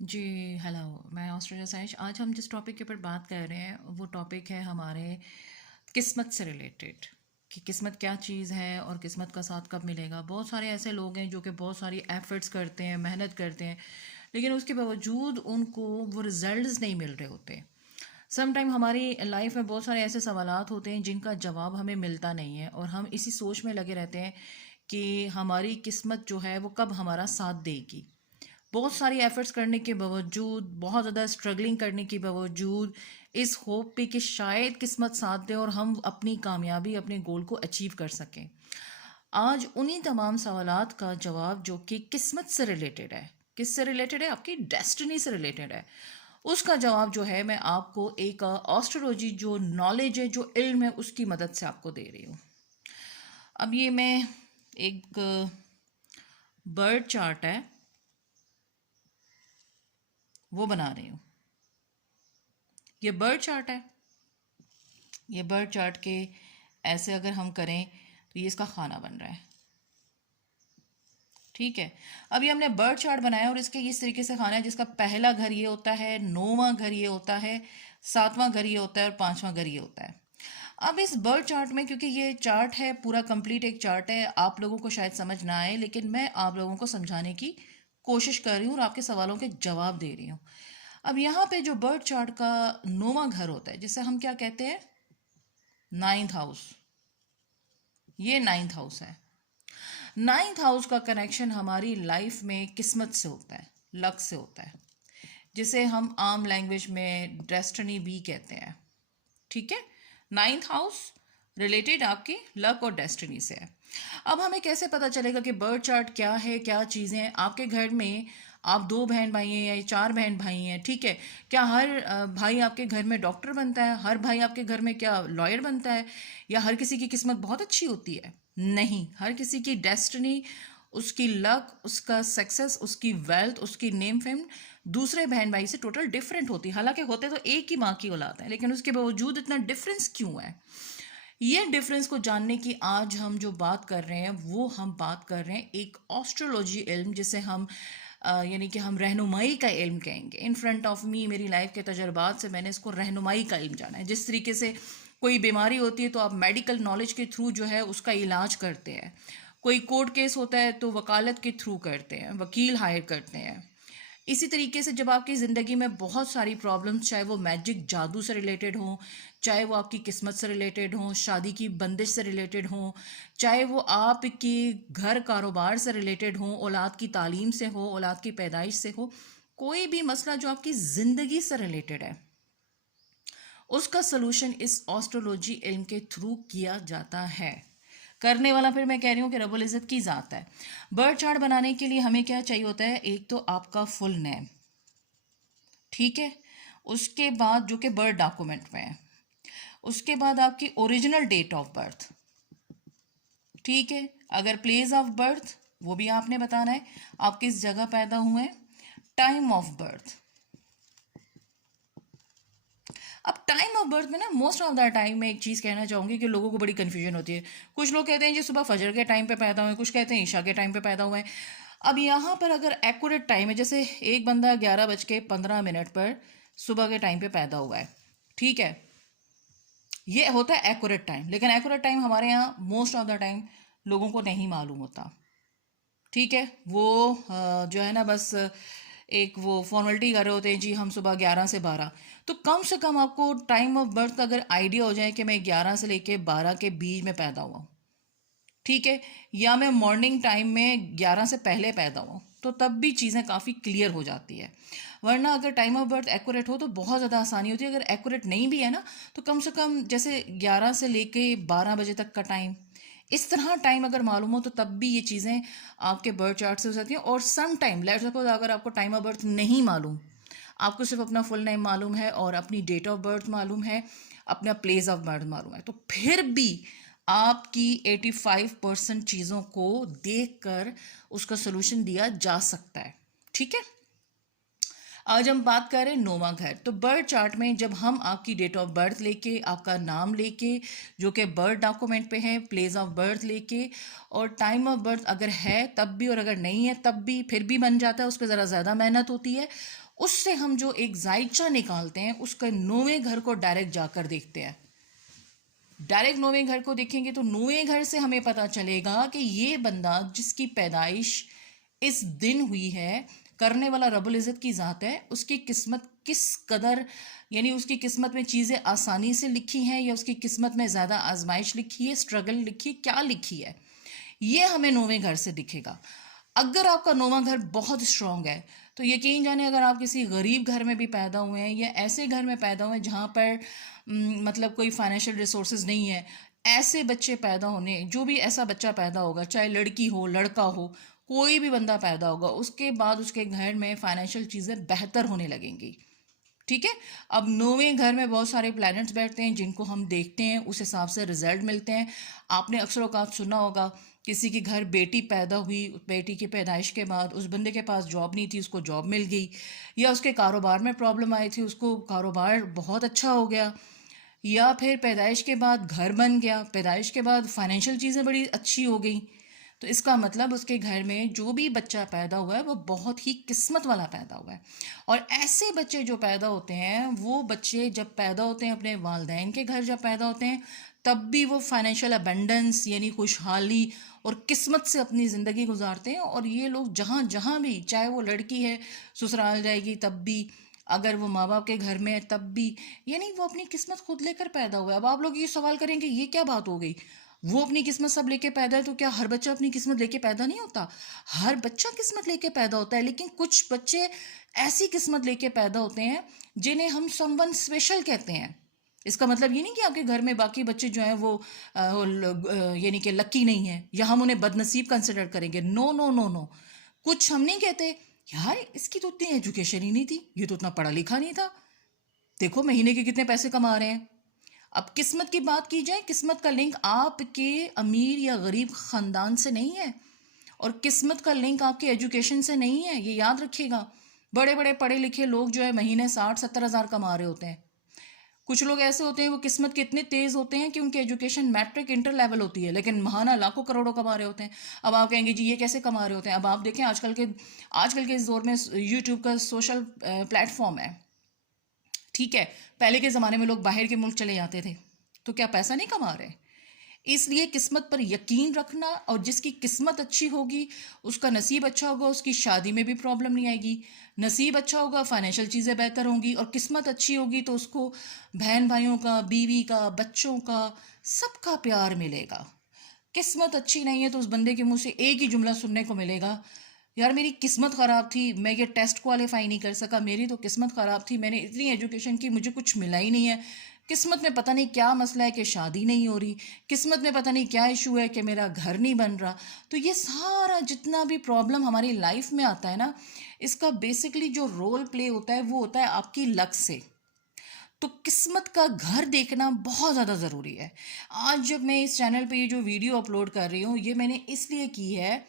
जी, hello. मैं Australia से आइश। आज हम जिस टॉपिक के ऊपर बात कर रहे हैं वो टॉपिक है हमारे किस्मत से रिलेटेड, कि किस्मत क्या चीज़ है और किस्मत का साथ कब मिलेगा। बहुत सारे ऐसे लोग हैं जो कि बहुत सारी एफर्ट्स करते हैं, मेहनत करते हैं, लेकिन उसके बावजूद उनको वो रिजल्ट्स नहीं मिल रहे होते। सम टाइम हमारी लाइफ में बहुत सारे ऐसे सवालात होते हैं जिनका जवाब हमें मिलता नहीं है और हम इसी सोच में लगे रहते हैं कि हमारी किस्मत जो है वो कब हमारा साथ देगी। बहुत सारी एफर्ट्स करने के बावजूद, बहुत ज़्यादा स्ट्रगलिंग करने के बावजूद, इस होप पे कि शायद किस्मत साथ दे और हम अपनी कामयाबी, अपने गोल को अचीव कर सकें। आज उन्हीं तमाम सवालात का जवाब जो कि किस्मत से रिलेटेड है, किससे रिलेटेड है, आपकी डेस्टिनी से रिलेटेड है, उसका जवाब जो है मैं आपको एक ऑस्ट्रोलॉजी जो नॉलेज है, जो इल्म है, उसकी मदद से आपको दे रही हूँ। अब ये मैं एक बर्ड चार्ट है वो बना रही हूँ। ये बर्ड चार्ट है। ये बर्ड चार्ट के ऐसे अगर हम करें तो ये इसका खाना बन रहा है। ठीक है। अब ये हमने बर्ड चार्ट बनाया और इसके इस तरीके से खाना है जिसका पहला घर ये होता है, 9वां घर ये होता है, 7वां घर ये होता है और 5वां घर ये होता है। अब इस बर्ड चार्ट में, क्योंकि ये चार्ट है पूरा कंप्लीट एक चार्ट है, आप लोगों को शायद समझ ना आए, लेकिन मैं आप लोगों को समझाने की कोशिश कर रही हूँ और आपके सवालों के जवाब दे रही हूँ। अब यहाँ पे जो बर्ड चार्ट का 9वां घर होता है, जिसे हम क्या कहते हैं, नाइन्थ हाउस। ये नाइन्थ हाउस है। नाइन्थ हाउस का कनेक्शन हमारी लाइफ में किस्मत से होता है, लक से होता है, जिसे हम आम लैंग्वेज में डेस्टिनी भी कहते हैं। ठीक है। नाइन्थ हाउस रिलेटेड आपकी लक और डेस्टिनी से है। अब हमें कैसे पता चलेगा कि बर्थ चार्ट क्या है, क्या चीज़ें हैं आपके घर में। आप 2 बहन भाई हैं या 4 बहन भाई हैं, ठीक है। क्या हर भाई आपके घर में डॉक्टर बनता है? हर भाई आपके घर में क्या लॉयर बनता है? या हर किसी की किस्मत बहुत अच्छी होती है? नहीं, हर किसी की डेस्टिनी, उसकी लक, उसका सक्सेस, उसकी वेल्थ, उसकी नेम फेम दूसरे बहन भाई से टोटल डिफरेंट होती है। हालांकि होते तो एक ही माँ की औलाद है, लेकिन उसके बावजूद इतना डिफरेंस क्यों है? ये डिफरेंस को जानने की आज हम जो बात कर रहे हैं वो हम बात कर रहे हैं एक ऑस्ट्रोलॉजी इल्म, जिसे हम यानी कि हम रहनुमाई का इल्म कहेंगे। इन फ्रंट ऑफ मी, मेरी लाइफ के तजर्बात से मैंने इसको रहनुमाई का इल्म जाना है। जिस तरीके से कोई बीमारी होती है तो आप मेडिकल नॉलेज के थ्रू जो है उसका इलाज करते हैं। कोई कोर्ट केस होता है तो वकालत के थ्रू करते हैं, वकील हायर करते हैं। इसी तरीके से जब आपकी ज़िंदगी में बहुत सारी प्रॉब्लम्स, चाहे वो मैजिक जादू से रिलेटेड हों, चाहे वो आपकी किस्मत से रिलेटेड हों, शादी की बंदिश से रिलेटेड हों, चाहे वो आपके घर कारोबार से रिलेटेड हों, औलाद की तालीम से हो, औलाद की पैदाइश से हो, कोई भी मसला जो आपकी ज़िंदगी से रिलेटेड है, उसका सलूशन इस ऑस्ट्रोलॉजी इल्म के थ्रू किया जाता है। करने वाला फिर मैं कह रही हूँ कि रब्बुल इज़्ज़त की ज़ात है। बर्थ चार्ट बनाने के लिए हमें क्या चाहिए होता है? एक तो आपका फुल नेम, ठीक है। उसके बाद जो कि बर्थ डॉक्यूमेंट में है, उसके बाद आपकी ओरिजिनल डेट ऑफ बर्थ, ठीक है। अगर प्लेस ऑफ बर्थ, वो भी आपने बताना है, आप किस जगह पैदा हुए हैं। Time of birth. अब टाइम ऑफ बर्थ में ना, मोस्ट ऑफ द टाइम मैं एक चीज़ कहना चाहूँगी कि लोगों को बड़ी कन्फ्यूजन होती है। कुछ लोग कहते हैं जी सुबह फजर के टाइम पे पैदा हुए, कुछ कहते हैं ईशा के टाइम पे पैदा हुए हैं। अब यहाँ पर अगर एक्यूरेट टाइम है, जैसे एक बंदा 11:15 पर सुबह के टाइम पे पैदा हुआ है, ठीक है, ये होता है एक्यूरेट टाइम। लेकिन एक्यूरेट टाइम हमारे यहाँ मोस्ट ऑफ द टाइम लोगों को नहीं मालूम होता, ठीक है। वो जो है ना, बस एक वो फॉर्मेलिटी कर रहे होते हैं जी, हम सुबह 11 से 12। तो कम से कम आपको टाइम ऑफ बर्थ का अगर आइडिया हो जाए कि मैं 11 से लेके 12 के बीच में पैदा हुआ हूँ, ठीक है, या मैं मॉर्निंग टाइम में 11 से पहले पैदा हुआ, तो तब भी चीज़ें काफ़ी क्लियर हो जाती है। वरना अगर टाइम ऑफ बर्थ एक्यूरेट हो तो बहुत ज़्यादा आसानी होती है। अगर एक्यूरेट नहीं भी है ना, तो कम से कम जैसे 11 से लेके 12 बजे तक का टाइम, इस तरह टाइम अगर मालूम हो तो तब भी ये चीज़ें आपके बर्थ चार्ट से हो जाती हैं। और सम टाइम, लेट सपोज अगर आपको टाइम ऑफ बर्थ नहीं मालूम, आपको सिर्फ अपना फुल नेम मालूम है और अपनी डेट ऑफ बर्थ मालूम है, अपना प्लेस ऑफ बर्थ मालूम है, तो फिर भी आपकी 85% चीज़ों को देखकर उसका सोल्यूशन दिया जा सकता है, ठीक है। आज हम बात कर रहे हैं 9वां घर। तो बर्थ चार्ट में जब हम आपकी डेट ऑफ बर्थ लेके, आपका नाम लेके जो कि बर्थ डॉक्यूमेंट पे है, प्लेस ऑफ बर्थ लेके और टाइम ऑफ बर्थ अगर है तब भी और अगर नहीं है तब भी, फिर भी बन जाता है, उस पर ज़रा ज़्यादा मेहनत होती है। उससे हम जो एक जायचा निकालते हैं उसके 9वें घर को डायरेक्ट जाकर देखते हैं। डायरेक्ट 9वें घर को देखेंगे तो 9वें घर से हमें पता चलेगा कि ये बंदा जिसकी पैदाइश इस दिन हुई है, करने वाला रब्बुल इज़्ज़त की ज़ात है, उसकी किस्मत किस कदर, यानी उसकी किस्मत में चीज़ें आसानी से लिखी हैं या उसकी किस्मत में ज़्यादा आजमाइश लिखी है, स्ट्रगल लिखी, क्या लिखी है, ये हमें 9वें घर से दिखेगा। अगर आपका 9वां घर बहुत स्ट्रांग है तो यकीन जाने, अगर आप किसी गरीब घर में भी पैदा हुए हैं या ऐसे घर में पैदा हुए हैं जहाँ पर मतलब कोई फाइनेंशियल रिसोर्सेज नहीं है, ऐसे बच्चे पैदा होने, जो भी ऐसा बच्चा पैदा होगा, चाहे लड़की हो लड़का हो, कोई भी बंदा पैदा होगा, उसके बाद उसके घर में फाइनेंशियल चीज़ें बेहतर होने लगेंगी। ठीक है। अब 9वें घर में बहुत सारे प्लैनेट्स बैठते हैं जिनको हम देखते हैं, उस हिसाब से रिजल्ट मिलते हैं। आपने अक्सर औकात सुना होगा किसी के घर बेटी पैदा हुई, बेटी की पैदाइश के बाद उस बंदे के पास जॉब नहीं थी, उसको जॉब मिल गई, या उसके कारोबार में प्रॉब्लम आई थी, उसको कारोबार बहुत अच्छा हो गया, या फिर पैदाइश के बाद घर बन गया, पैदाइश के बाद फाइनेंशियल चीज़ें बड़ी अच्छी हो गई। तो इसका मतलब उसके घर में जो भी बच्चा पैदा हुआ है वो बहुत ही किस्मत वाला पैदा हुआ है। और ऐसे बच्चे जो पैदा होते हैं, वो बच्चे जब पैदा होते हैं अपने वालिदैन के घर जब पैदा होते हैं, तब भी वो फाइनेंशियल अबेंडेंस यानी खुशहाली और किस्मत से अपनी ज़िंदगी गुजारते हैं। और ये लोग जहाँ जहाँ भी, चाहे वो लड़की है ससुराल जाएगी तब भी, अगर वो माँ बाप के घर में है तब भी, यानी वो अपनी किस्मत खुद लेकर पैदा हुआ है। अब आप लोग ये सवाल करेंगे ये क्या बात हो गई, वो अपनी किस्मत सब लेके पैदा है तो क्या हर बच्चा अपनी किस्मत लेके पैदा नहीं होता? हर बच्चा किस्मत लेके पैदा होता है, लेकिन कुछ बच्चे ऐसी किस्मत लेके पैदा होते हैं जिन्हें हम समवन स्पेशल कहते हैं। इसका मतलब ये नहीं कि आपके घर में बाकी बच्चे जो हैं वो यानी कि लकी नहीं है या हम उन्हें बदनसीब कंसिडर करेंगे। नो नो नो नो, कुछ हम नहीं कहते यार इसकी तो उतनी एजुकेशन ही नहीं थी, ये तो उतना पढ़ा लिखा नहीं था, देखो महीने के कितने पैसे कमा रहे हैं। अब किस्मत की बात की जाए, किस्मत का लिंक आपके अमीर या गरीब ख़ानदान से नहीं है, और किस्मत का लिंक आपके एजुकेशन से नहीं है, ये याद रखिएगा। बड़े बड़े पढ़े लिखे लोग जो है महीने 60-70 हज़ार कमा रहे होते हैं। कुछ लोग ऐसे होते हैं वो किस्मत के इतने तेज़ होते हैं कि उनकी एजुकेशन मैट्रिक इंटर लेवल होती है, लेकिन महाना लाखों करोड़ों कमा रहे होते हैं। अब आप कहेंगे जी ये कैसे कमा रहे होते हैं? अब आप देखें आजकल के इस दौर में यूट्यूब का सोशल प्लेटफॉर्म है, ठीक है। पहले के ज़माने में लोग बाहर के मुल्क चले जाते थे, तो क्या पैसा नहीं कमा रहे? इसलिए किस्मत पर यकीन रखना, और जिसकी किस्मत अच्छी होगी उसका नसीब अच्छा होगा, उसकी शादी में भी प्रॉब्लम नहीं आएगी। नसीब अच्छा होगा, फाइनेंशियल चीज़ें बेहतर होंगी, और किस्मत अच्छी होगी तो उसको बहन भाइयों का, बीवी का, बच्चों का, सबका प्यार मिलेगा। किस्मत अच्छी नहीं है तो उस बंदे के मुंह से एक ही जुमला सुनने को मिलेगा, यार मेरी किस्मत ख़राब थी, मैं ये टेस्ट क्वालिफाई नहीं कर सका, मेरी तो किस्मत ख़राब थी, मैंने इतनी एजुकेशन की मुझे कुछ मिला ही नहीं है, किस्मत में पता नहीं क्या मसला है कि शादी नहीं हो रही, किस्मत में पता नहीं क्या इशू है कि मेरा घर नहीं बन रहा। तो ये सारा जितना भी प्रॉब्लम हमारी लाइफ में आता है ना, इसका बेसिकली जो रोल प्ले होता है वो होता है आपकी लक से। तो किस्मत का घर देखना बहुत ज़्यादा ज़रूरी है। आज जब मैं इस चैनल पे ये जो वीडियो अपलोड कर रही हूँ, ये मैंने इसलिए की है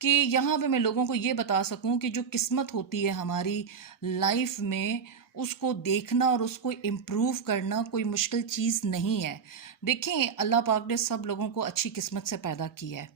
कि यहाँ पे मैं लोगों को ये बता सकूँ कि जो किस्मत होती है हमारी लाइफ में, उसको देखना और उसको इम्प्रूव करना कोई मुश्किल चीज़ नहीं है। देखें, अल्लाह पाक ने सब लोगों को अच्छी किस्मत से पैदा किया है।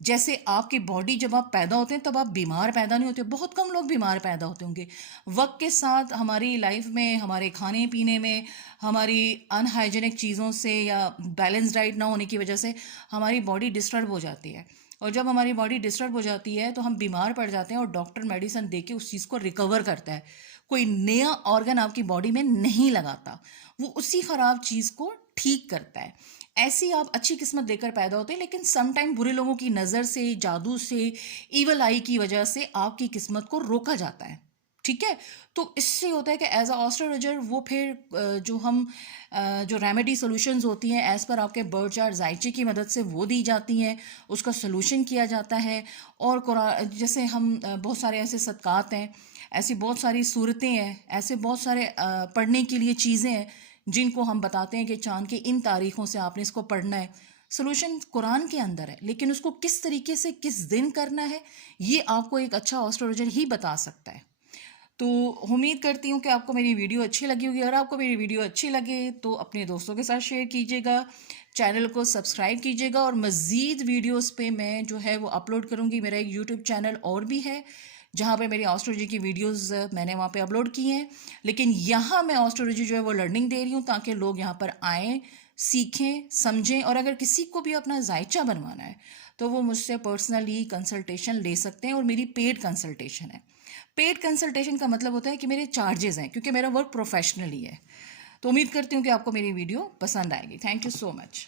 जैसे आपकी बॉडी, जब आप पैदा होते हैं तब आप बीमार पैदा नहीं होते, बहुत कम लोग बीमार पैदा होते होंगे। वक्त के साथ हमारी लाइफ में, हमारे खाने पीने में, हमारी अनहाइजेनिक चीज़ों से या बैलेंस डाइट ना होने की वजह से हमारी बॉडी डिस्टर्ब हो जाती है, और जब हमारी बॉडी डिस्टर्ब हो जाती है तो हम बीमार पड़ जाते हैं और डॉक्टर मेडिसिन दे के उस चीज़ को रिकवर करता है। कोई नया ऑर्गन आपकी बॉडी में नहीं लगाता, वो उसी ख़राब चीज़ को ठीक करता है। ऐसी आप अच्छी किस्मत देकर पैदा होते हैं, लेकिन सम टाइम बुरे लोगों की नज़र से, जादू से, ईवल आई की वजह से आपकी किस्मत को रोका जाता है। ठीक है। तो इससे होता है कि एज अ एस्ट्रोलॉजर वो फिर जो रेमेडी सॉल्यूशंस होती हैं एज़ पर आपके बर्थ चार्ट जायचे की मदद से वो दी जाती हैं, उसका सॉल्यूशन किया जाता है। और जैसे हम बहुत सारे ऐसे सदकात हैं, ऐसी बहुत सारी सूरतें हैं, ऐसे बहुत सारे पढ़ने के लिए चीज़ें हैं जिनको हम बताते हैं कि चाँद की इन तारीखों से आपने इसको पढ़ना है। सॉल्यूशन कुरान के अंदर है, लेकिन उसको किस तरीके से किस दिन करना है ये आपको एक अच्छा एस्ट्रोलॉजर ही बता सकता है। तो उम्मीद करती हूँ कि आपको मेरी वीडियो अच्छी लगी होगी। अगर आपको मेरी वीडियो अच्छी लगे तो अपने दोस्तों के साथ शेयर कीजिएगा, चैनल को सब्सक्राइब कीजिएगा, और मज़ीद वीडियोस पे मैं जो है वो अपलोड करूँगी। मेरा एक यूट्यूब चैनल और भी है जहाँ पे मेरी ऑस्ट्रोलॉजी की वीडियोस मैंने वहाँ पे अपलोड की हैं, लेकिन यहाँ मैं ऑस्ट्रोलॉजी जो है वो लर्निंग दे रही हूँ ताकि लोग यहाँ पर आएँ, सीखें, समझें, और अगर किसी को भी अपना जायचा बनवाना है तो वो मुझसे पर्सनली कंसल्टेशन ले सकते हैं, और मेरी पेड कंसल्टेशन है। पेड कंसल्टेशन का मतलब होता है कि मेरे चार्जेस हैं, क्योंकि मेरा वर्क प्रोफेशनली है। तो उम्मीद करती हूँ कि आपको मेरी वीडियो पसंद आएगी। Thank you so much.